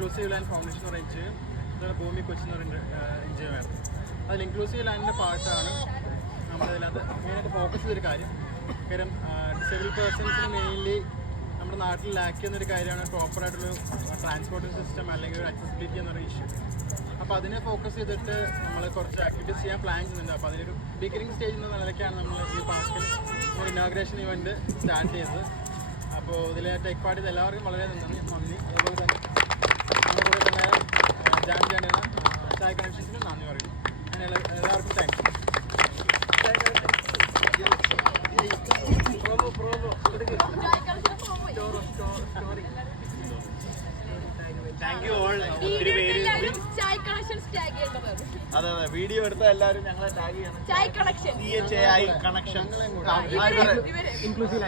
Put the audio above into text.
Inclusive land foundation range ഭൂമി കൊച്ചി എന്ന് പറയുന്ന എൻജിഒയായിരുന്നു. അതിൽ ഇൻക്ലൂസീവ് ലാൻഡിൻ്റെ പാർട്ടാണ് നമ്മളതിനകത്ത് മെയിനായിട്ട് ഫോക്കസ് ചെയ്തൊരു കാര്യം. കാര്യം ഡിസേബിൾ പേഴ്സൺസിന് മെയിൻലി നമ്മുടെ നാട്ടിൽ ലാക്ക് ചെയ്യുന്നൊരു കാര്യമാണ് പ്രോപ്പറായിട്ടൊരു ട്രാൻസ്പോർട്ടേഷൻ സിസ്റ്റം അല്ലെങ്കിൽ ഒരു അക്സസിബിലിറ്റി എന്നൊരു ഇഷ്യൂ. അപ്പോൾ അതിനെ ഫോക്കസ് ചെയ്തിട്ട് നമ്മൾ കുറച്ച് ആക്ടിവിറ്റീസ് ചെയ്യാൻ പ്ലാൻ ചെയ്യുന്നുണ്ട്. അപ്പോൾ അതിനൊരു ബിഗിനിങ് സ്റ്റേജ് എന്ന നിലയ്ക്കാണ് നമ്മൾ ഈ പാർക്കിൽ ഒരു ഇനോഗ്രേഷൻ ഇവൻറ്റ് സ്റ്റാർട്ട് ചെയ്തത്. അപ്പോൾ ഇതിൽ ടേക്ക് പാർട്ട് ചെയ്ത് എല്ലാവർക്കും വളരെ നന്ദി. അതുപോലെ തന്നെ നമ്മുടെ കൂടെ തന്നെ ജാം ചെയ്യാനുള്ള ചായ കണക്ഷൻസിനും നന്ദി പറയുന്നു. ഞാൻ എല്ലാവർക്കും താങ്ക്സ്. Thank you all. ഒത്തിരി പേര് അതെ അതെ വീഡിയോ എടുത്ത എല്ലാവരും ഞങ്ങളെ ടാഗ് ചെയ്യണം. CHAI connection inclusive